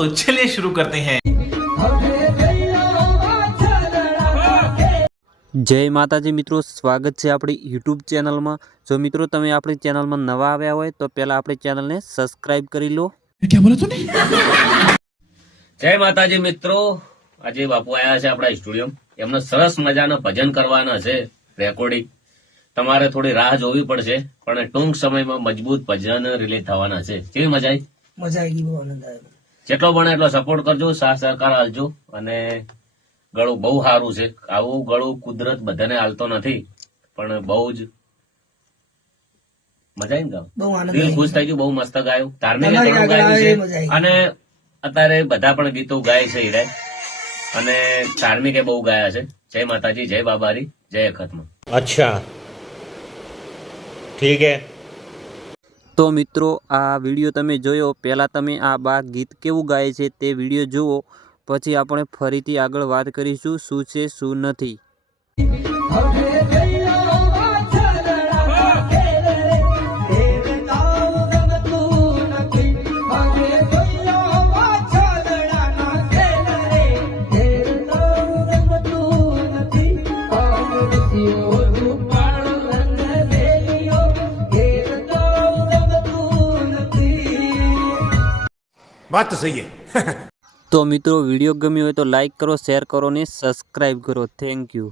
तो चलिए शुरू करते हैं। जय माताजी मित्रों, स्वागत है अपनी यूट्यूब चैनल में। जो मित्रों तमे अपनी चैनल में नवा आव्या होय तो पहला अपनी चैनल ने सब्सक्राइब करी लो। क्या बोला तूने? जय माताजी मित्रों, આજે બાપુ આયા છે આપણા સ્ટુડિયો. એમને સરસ મજાના ભજન કરવાના છે રેકોર્ડિંગ. તમારે થોડી રાહ જોવી પડશે, પણ ટૂંક સમયમાં મજબૂત ભજન રિલીઝ થવાના છે. કેવી મજા આવી? મજા આવી ગઈ, બહુ આનંદ આવ્યો. જેટલો બને એટલો સપોર્ટ કરજો, સાથ સહકાર આલજો. અને ગળું બહુ સારું છે. આવું ગળું કુદરત બધાને આલતો નથી, પણ બહુ જ મજા આવી ને. બહુ આનંદ દિલ આવી ખુશ થઈ ગયું. બહુ મસ્ત ગાયું. ધાર્મિક ઘણું ગાયું છે. મજા આવી. અને અત્યારે બધા પણ ગીતો ગાય છે હીરાય, અને ધાર્મિકે બહુ ગાયા છે. જય માતાજી, જય બાબારી, જય અખતમાં. अच्छा ठीक है। तो मित्रों आ विडियो तमे जोयो, पहला तमे आ बा गीत केवुं गाय छे ते विडियो जुओ, पछी आपणे फरीथी आगळ वात करीशुं शुं छे शुं नथी। बात तो सही है। तो मित्रों वीडियो गम्यो हो तो लाइक करो, शेर करो ने सब्सक्राइब करो। Thank you.